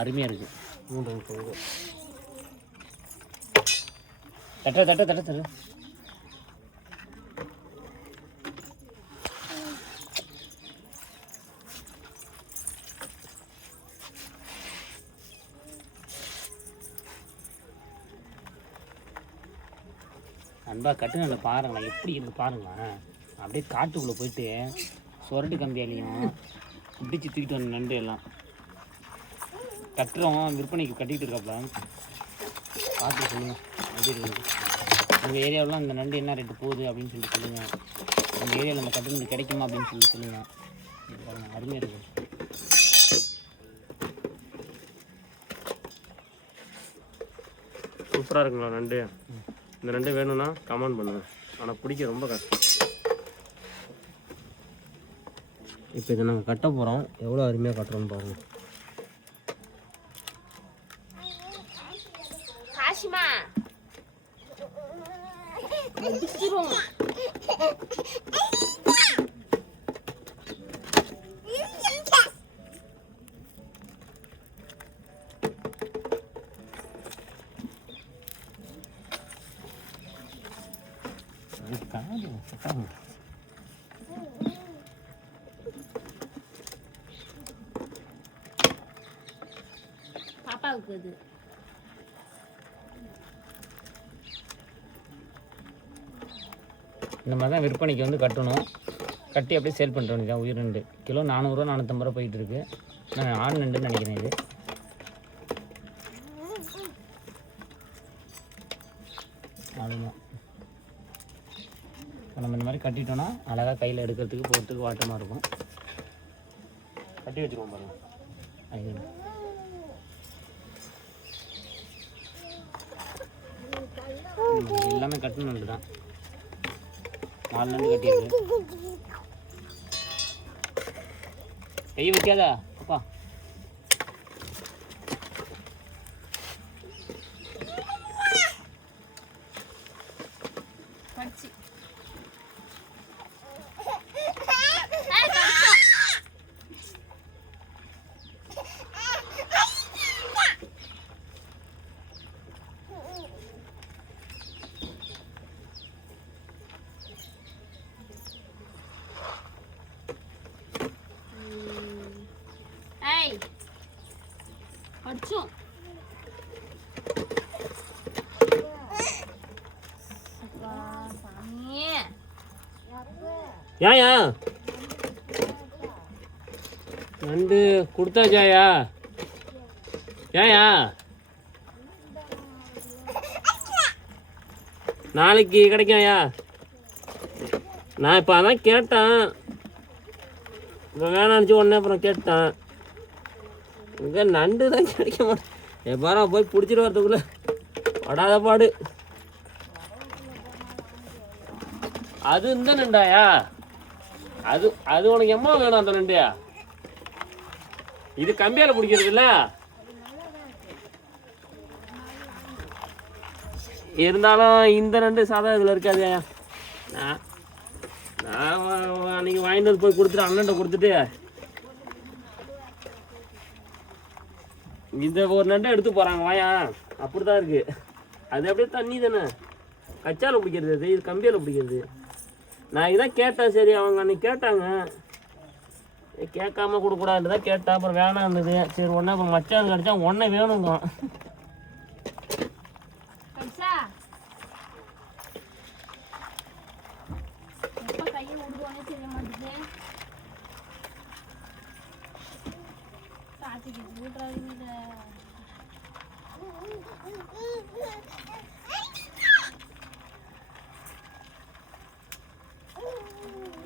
அருமையாக இருக்குது. 3 தட்ட தட்ட தட்ட தட்ட அன்பா கட்டுங்கள்ல பாருங்களேன், எப்படி இருக்கு பாருங்களேன். அப்படியே காட்டுக்குள்ளே போயிட்டு சொரட்டு கம்பியாலையும் பிடிச்சி தூக்கிட்டு வந்த நண்டு எல்லாம் கட்டுறோம். விற்பனைக்கு கட்டிகிட்டு இருக்காப்ல. பார்த்து சொல்லுங்கள் எப்படி இருக்குது. உங்கள் ஏரியாவிலாம் இந்த நண்டு என்ன ரேட்டு போகுது அப்படின்னு சொல்லி சொல்லுங்கள். உங்கள் ஏரியாவில் இந்த கட்டு நண்டு கிடைக்குமா அப்படின்னு சொல்லி சொல்லுங்கள். பாருங்கள் அருமையாக இருக்குது. சூப்பராக இருக்குங்களா நண்டு? இந்த நண்டு வேணும்னா கமெண்ட் பண்ணுங்கள். ஆனால் பிடிக்க ரொம்ப கஷ்டம். இப்போ இதை நாங்கள் கட்ட போகிறோம். எவ்வளோ அருமையாக கட்டுறோன்னு பாருங்கள். பாப்பாவுக்கு அது இந்த மாதிரி தான் விற்பனைக்கு வந்து கட்டணும். கட்டி அப்படியே சேல் பண்ணுற வேண்டியதான். உயிர் நண்டு கிலோ 400 450 ரூபா போயிட்டு இருக்கு. நான் ஆண் நண்டுன்னு நினைக்கிறேன். இது அவ்வளோதான். நம்ம இந்த மாதிரி கட்டிட்டோன்னா அழகாக கையில் எடுக்கிறதுக்கு போகிறதுக்கு வாட்டமாக இருக்கும். கட்டி வச்சுருவோம் பாருங்கள். எல்லாமே கட்டணும் நண்டு தான். 4 நண்டு கட்டியிருக்கு. கை வைக்காதா அப்பா. அடிச்சோம். ஏயா நண்டு கொடுத்தாச்சாயா? ஏயா நாளைக்கு கிடைக்காயா? நான் இப்போ அதான் கேட்டேன். இப்போ வேணான்னு உடனே அப்புறம் கேட்டேன். இங்கே நண்டு தான் கிடைக்க மாட்டேன். எப்பாரா போய் பிடிச்சிட்டு வரதுக்குள்ள படாத பாடு. அது இந்த நண்டாயா? அது அது உனக்கு எம்மா வேணும் அந்த நண்டியா? இது கம்பியால் பிடிக்கிறது இல்லை. இருந்தாலும் இந்த நண்டு சாதா இதில் இருக்காது. நான் அன்றைக்கி வாங்கிட்டு வந்து போய் கொடுத்துட்டு அண்ணன்ட்ட கொடுத்துட்டு இந்த ஒரு நண்டை எடுத்து போகிறாங்க. வாயா அப்படி தான் இருக்குது. அது அப்படியே தண்ணி தானே, கச்சால பிடிக்கிறது. அது இது கம்பியால் பிடிக்கிறது. நான் இதான் கேட்டேன். சரி அவங்க அன்றைக்கி கேட்டாங்க, கேட்காம கொடுக்கூடாது தான் கேட்டேன். அப்புறம் வேணாம் இருந்தது. சரி ஒன்றே அப்புறம் மச்சான் கிடச்சா ஒன்றே வேணுங்க.